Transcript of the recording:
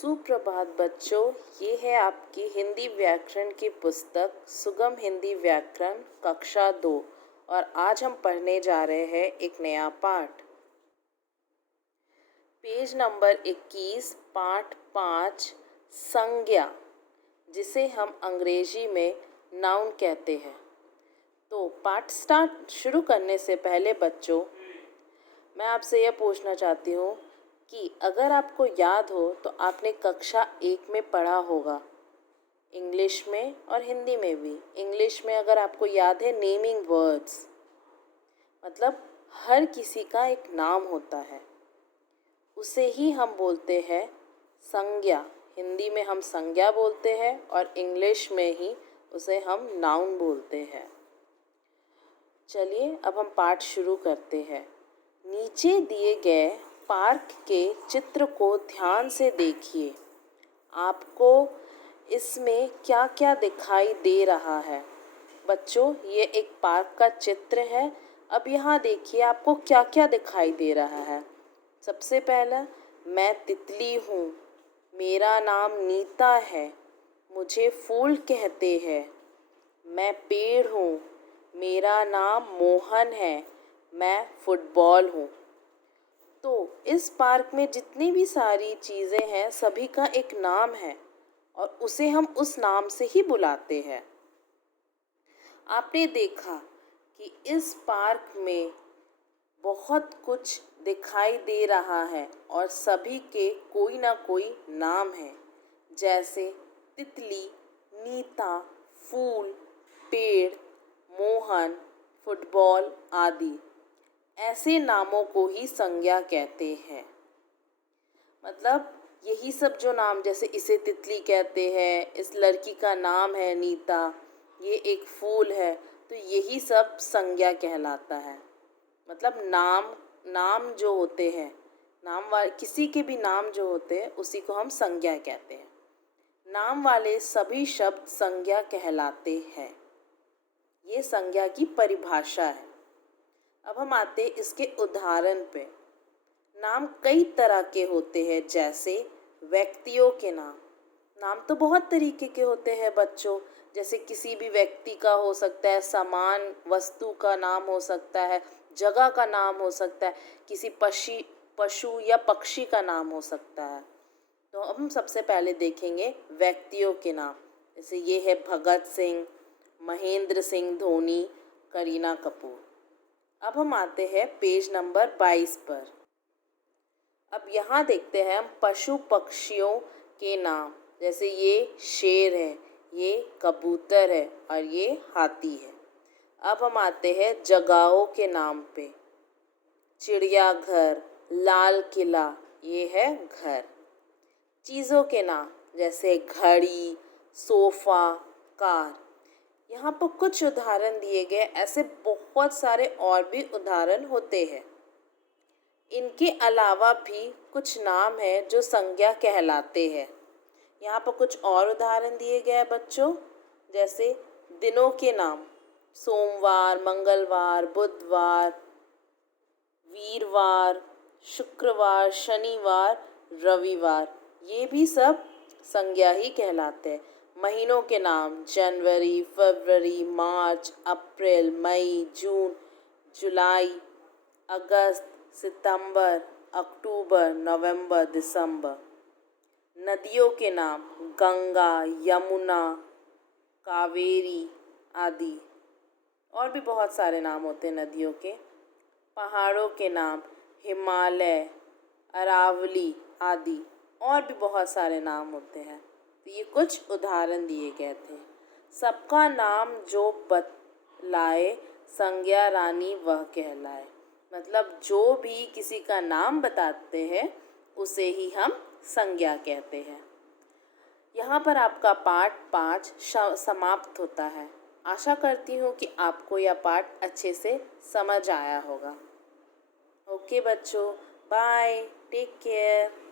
सुप्रभात बच्चों, ये है आपकी हिंदी व्याकरण की पुस्तक सुगम हिंदी व्याकरण कक्षा 2 और आज हम पढ़ने जा रहे हैं एक नया पाठ। पेज नंबर 21 पाठ 5 संज्ञा, जिसे हम अंग्रेजी में नाउन कहते हैं। तो पाठ शुरू करने से पहले बच्चों, मैं आपसे यह पूछना चाहती हूँ कि अगर आपको याद हो तो आपने कक्षा 1 में पढ़ा होगा, इंग्लिश में और हिंदी में भी। इंग्लिश में अगर आपको याद है, नेमिंग वर्ड्स, मतलब हर किसी का एक नाम होता है, उसे ही हम बोलते हैं संज्ञा। हिंदी में हम संज्ञा बोलते हैं और इंग्लिश में ही उसे हम नाउन बोलते हैं। चलिए अब हम पाठ शुरू करते हैं। नीचे दिए गए पार्क के चित्र को ध्यान से देखिए। आपको इसमें क्या क्या दिखाई दे रहा है? बच्चों, ये एक पार्क का चित्र है। अब यहाँ देखिए आपको क्या क्या दिखाई दे रहा है। सबसे पहला, मैं तितली हूँ, मेरा नाम नीता है, मुझे फूल कहते हैं। मैं पेड़ हूँ, मेरा नाम मोहन है, मैं फुटबॉल हूँ। तो इस पार्क में जितनी भी सारी चीज़ें हैं, सभी का एक नाम है और उसे हम उस नाम से ही बुलाते हैं। आपने देखा कि इस पार्क में बहुत कुछ दिखाई दे रहा है और सभी के कोई ना कोई नाम है, जैसे तितली, नीता, फूल, पेड़, मोहन, फुटबॉल आदि। ऐसे नामों को ही संज्ञा कहते हैं। मतलब यही सब जो नाम, जैसे इसे तितली कहते हैं, इस लड़की का नाम है नीता, ये एक फूल है, तो यही सब संज्ञा कहलाता है। मतलब नाम जो होते हैं, किसी के भी नाम जो होते हैं उसी को हम संज्ञा कहते हैं। नाम वाले सभी शब्द संज्ञा कहलाते हैं। ये संज्ञा की परिभाषा है। अब हम आते इसके उदाहरण पे। नाम कई तरह के होते हैं, जैसे व्यक्तियों के नाम तो बहुत तरीके के होते हैं बच्चों। जैसे किसी भी व्यक्ति का हो सकता है, सामान वस्तु का नाम हो सकता है, जगह का नाम हो सकता है, किसी पशु या पक्षी का नाम हो सकता है। तो अब हम सबसे पहले देखेंगे व्यक्तियों के नाम। जैसे ये है भगत सिंह, महेंद्र सिंह धोनी, करीना कपूर। अब हम आते हैं पेज नंबर 22 पर। अब यहाँ देखते हैं हम पशु पक्षियों के नाम। जैसे ये शेर है, ये कबूतर है और ये हाथी है। अब हम आते हैं जगहों के नाम पे। चिड़ियाघर, लाल किला, ये है घर। चीज़ों के नाम, जैसे घड़ी, सोफ़ा, कार। यहाँ पर कुछ उदाहरण दिए गए, ऐसे बहुत सारे और भी उदाहरण होते हैं। इनके अलावा भी कुछ नाम हैं जो संज्ञा कहलाते हैं। यहाँ पर कुछ और उदाहरण दिए गए हैं बच्चों, जैसे दिनों के नाम। सोमवार, मंगलवार, बुधवार, वीरवार, शुक्रवार, शनिवार, रविवार, ये भी सब संज्ञा ही कहलाते हैं। महीनों के नाम, जनवरी, फरवरी, मार्च, अप्रैल, मई, जून, जुलाई, अगस्त, सितंबर, अक्टूबर, नवंबर, दिसंबर। नदियों के नाम, गंगा, यमुना, कावेरी आदि। और भी बहुत सारे नाम होते हैं नदियों के। पहाड़ों के नाम, हिमालय, अरावली आदि। और भी बहुत सारे नाम होते हैं। तो ये कुछ उदाहरण दिए गए थे। सबका नाम जो बतलाए, संज्ञा रानी वह कहलाए। मतलब जो भी किसी का नाम बताते हैं उसे ही हम संज्ञा कहते हैं। यहाँ पर आपका पाठ 5 समाप्त होता है। आशा करती हूँ कि आपको यह पाठ अच्छे से समझ आया होगा। ओके बच्चों, बाय, टेक केयर।